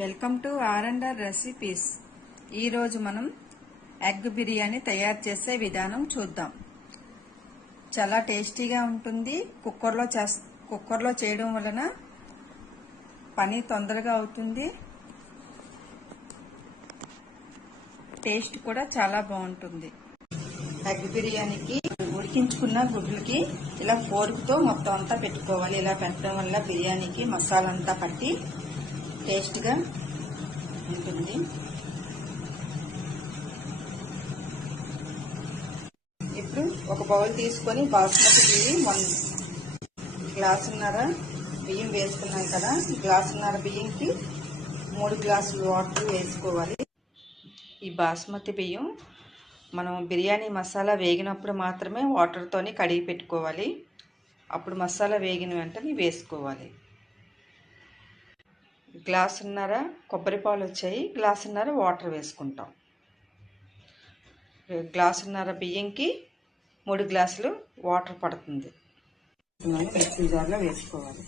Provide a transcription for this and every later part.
Welcome to ఆర్&ఆర్ recipes. ఈరోజు మనం egg biryani తయారు చేసే విధానం చూద్దాం. చాలా టేస్టీగా ఉంటుంది. కుక్కర్లో చేయడం వలన పని తొందరగా అవుతుంది. టేస్ట్ కూడా చాలా బాగుంటుంది. ఎగ్ బిర్యానీకి ఉడికించుకున్న గుడ్లకి ఇలా ఫోర్క్తో మొత్తం అంతా పెట్టుకోవాలి. ఇలా పెట్టడం వల్ల బిర్యానీకి మసాలా అంతా పట్టి టేస్ట్గా ఉంటుంది. ఇప్పుడు ఒక బౌల్ తీసుకొని బాస్మతి బియ్యం 1 గ్లాసున్నర బియ్యం వేసుకున్నాం కదా. గ్లాసున్నర బియ్యంకి 3 గ్లాసులు వాటర్ వేసుకోవాలి. ఈ బాస్మతి బియ్యం మనం బిర్యానీ మసాలా వేగినప్పుడు మాత్రమే వాటర్తోని కడిగి పెట్టుకోవాలి. అప్పుడు మసాలా వేగిన వెంటనే వేసుకోవాలి. గ్లాసున్నర కొబ్బరి పాలు వచ్చాయి, గ్లాసున్నర వాటర్ వేసుకుంటాం. గ్లాసున్నర బియ్యంకి 3 గ్లాసులు వాటర్ పడుతుంది. మిక్సీ జార్లో వేసుకోవాలి.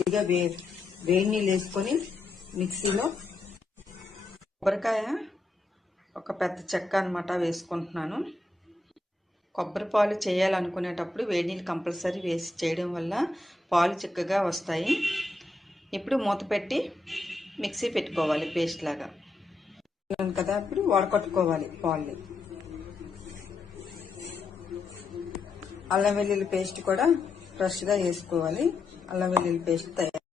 ఇదిగా వేడి నీళ్ళు వేసుకొని మిక్సీలో కొబ్బరికాయ ఒక పెద్ద చెక్క అన్నమాట వేసుకుంటున్నాను. కొబ్బరి పాలు చేయాలనుకునేటప్పుడు వేడి నీళ్ళు కంపల్సరీ వేసి చేయడం వల్ల పాలు చిక్కగా వస్తాయి. ఇప్పుడు మూత పెట్టి మిక్సీ పెట్టుకోవాలి పేస్ట్ లాగా కదా. ఇప్పుడు వడకట్టుకోవాలి పాలు. అల్లం వెల్లుల్లి పేస్ట్ కూడా ఫ్రెష్గా వేసుకోవాలి. అల్లం వెల్లుల్లి పేస్ట్ తయారు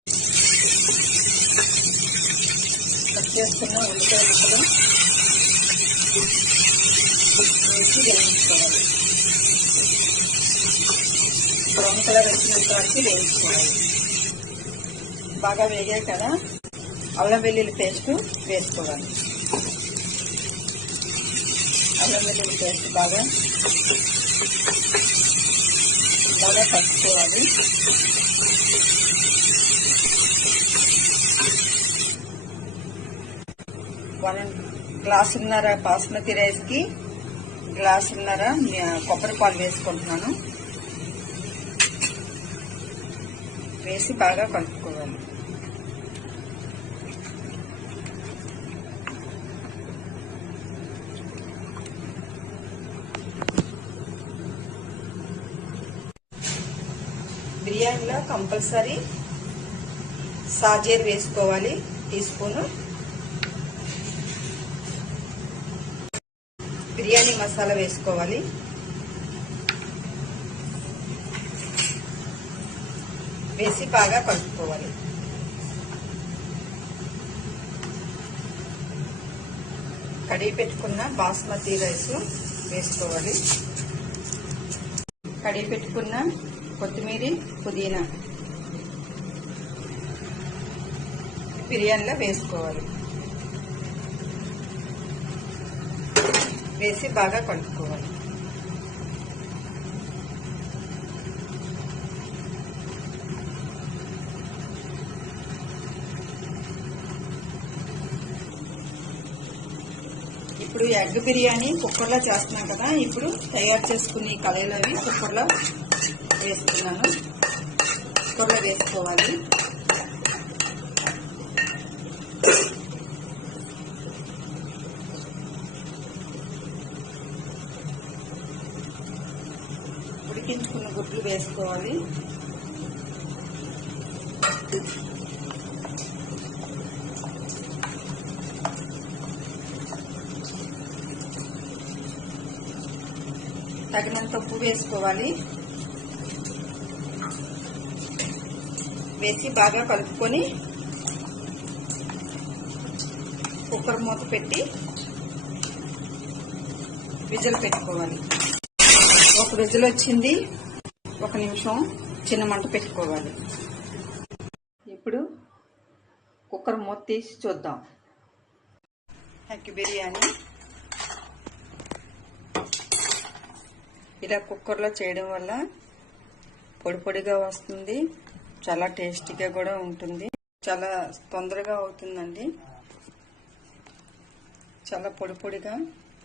చేసుకున్న ఉల్లిపాయ ముక్కలు వేసి వేయించుకోవాలి. బ్రౌన్ కలర్ వచ్చినంత వరకు వేయించుకోవాలి. బాగా వేగాయి కదా, అల్లం వెల్లుల్లి పేస్ట్ వేసుకోవాలి. అల్లం వెల్లుల్లి పేస్ట్ బాగా కలుపుకోవాలి. గ్లాసున్నర బాస్మతి రైస్కి గ్లాసున్నర కొబ్బరి పాలు వేసుకుంటున్నాను. వేసి బాగా కలుపుకోవాలి. బిర్యానీలో కంపల్సరీ సాజీర్ వేసుకోవాలి, టీ స్పూను. బిర్యానీ మసాలా వేసుకోవాలి. వేసి బాగా కలుపుకోవాలి. కడిగి పెట్టుకున్న బాస్మతి రైస్ వేసుకోవాలి. కడిగి పెట్టుకున్న కొత్తిమీర, పుదీనా బిర్యానీలో వేసుకోవాలి. వేసి బాగా కలుపుకోవాలి. ఇప్పుడు ఎగ్ బిర్యానీ కుక్కర్లో చేస్తున్నాం కదా. ఇప్పుడు తయారు చేసుకుని కళాయిలో అవి కుక్కర్లో వేస్తున్నాను. కుక్కర్లో వేసుకోవాలి. ఉడికించుకున్న గుడ్లు వేసుకోవాలి. తగినంత ఉప్పు వేసుకోవాలి. వేసి బాగా కలుపుకొని కుక్కర్ మూత పెట్టి విజిల్ పెట్టుకోవాలి. ఒక విజిల్ వచ్చింది, 1 నిమిషం చిన్న మంట పెట్టుకోవాలి. ఇప్పుడు కుక్కర్ మూత తీసి చూద్దాం. ఎగ్ బిర్యానీ ఇలా కుక్కర్లో చేయడం వల్ల పొడి పొడిగా వస్తుంది. చాలా టేస్టీగా కూడా ఉంటుంది. చాలా తొందరగా అవుతుందండి. చాలా పొడి పొడిగా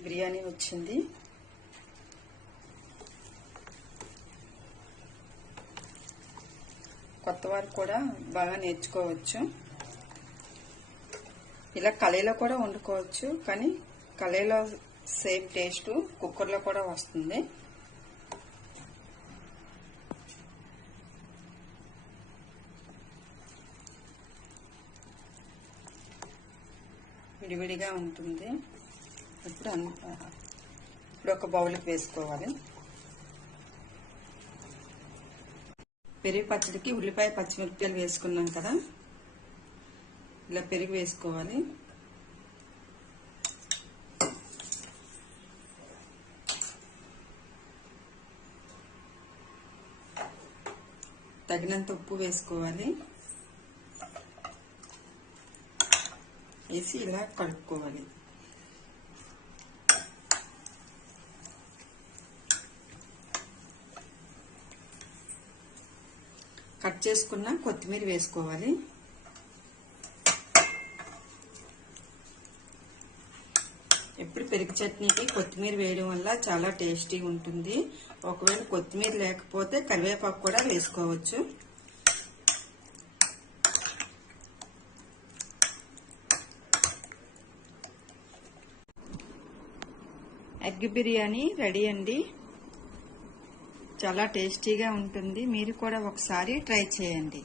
బిర్యానీ వచ్చింది. కొత్త వారు కూడా బాగా నేర్చుకోవచ్చు. ఇలా కళాయిలో కూడా వండుకోవచ్చు, కానీ కళాయిలో సేమ్ టేస్ట్ కుక్కర్లో కూడా వస్తుంది. విడివిడిగా ఉంటుంది. ఇప్పుడు ఒక బౌల్కి వేసుకోవాలి. పెరుగు పచ్చడికి ఉల్లిపాయ పచ్చిమిరపకాయలు వేసుకున్నాం కదా, ఇలా పెరుగు వేసుకోవాలి. తగినంత ఉప్పు వేసుకోవాలి. వేసి ఇలా కలుపుకోవాలి. కట్ చేసుకున్న కొత్తిమీర వేసుకోవాలి. ఎప్పుడు పెరుగు చట్నీకి కొత్తిమీర వేయడం వల్ల చాలా టేస్టీగా ఉంటుంది. ఒకవేళ కొత్తిమీర లేకపోతే కరివేపాకు కూడా వేసుకోవచ్చు. ఎగ్ బిర్యానీ రెడీ అండి. చాలా టేస్టీగా ఉంటుంది. మీరు కూడా ఒకసారి ట్రై చేయండి.